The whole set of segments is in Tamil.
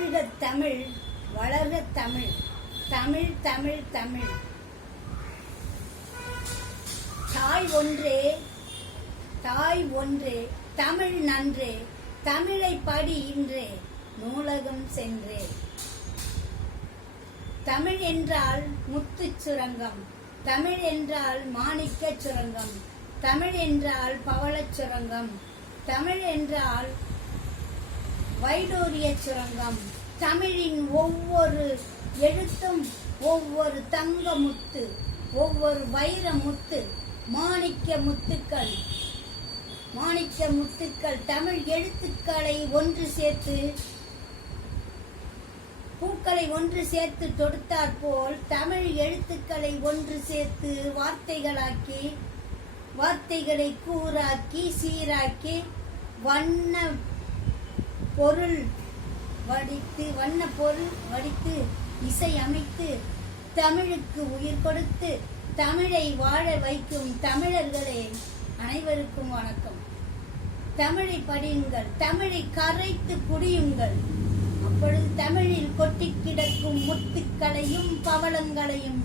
வாழ்க தமிழ், வளர்க தமிழ். தமிழ் தமிழ் தமிழ். தாய் ஒன்றே, தாய் ஒன்றே, தமிழ் நன்றே. தமிழை படி இன்றே, நூலகம் சென்றே. தமிழ் என்றால் முத்துச் சுரங்கம், தமிழ் என்றால் மாணிக்கச் சுரங்கம், தமிழ் என்றால் பவளச் சுரங்கம், தமிழ் என்றால் வைடூரிய சுரங்கம். தமிழின் ஒவ்வொரு எழுத்தும் ஒவ்வொரு தங்க முத்து, ஒவ்வொரு வைர முத்து, மாணிக்க முத்துக்கள், மாணிக்க முத்துக்கள். தமிழ் எழுத்துக்களை ஒன்று சேர்த்து, பூக்களை ஒன்று சேர்த்து தொடுத்தாற்போல் தமிழ் எழுத்துக்களை ஒன்று சேர்த்து வார்த்தைகளாக்கி, வார்த்தைகளை கூறாக்கி சீராக்கி வண்ண பொருள் வடித்து, வண்ண பொருள் வடித்து இசை அமைத்து தமிழுக்கு உயிர் கொடுத்து தமிழை வாழ வைக்கும் தமிழர்களே, அனைவருக்கும் வணக்கம். தமிழை படியுங்கள், தமிழை கரைத்து குடியுங்கள். அப்பொழுது தமிழில் கொட்டி கிடக்கும் முத்துக்களையும் பவளங்களையும்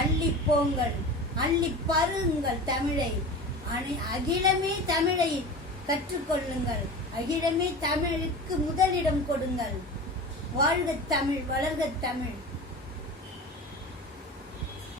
அள்ளி போங்கள், அள்ளி பருங்கள். தமிழை அகிலமே தமிழை கற்றுக்கொள்ளுங்கள், அகிலமே தமிழுக்கு முதலிடம் கொடுங்கள். வாழ்க தமிழ், வளர்க தமிழ்.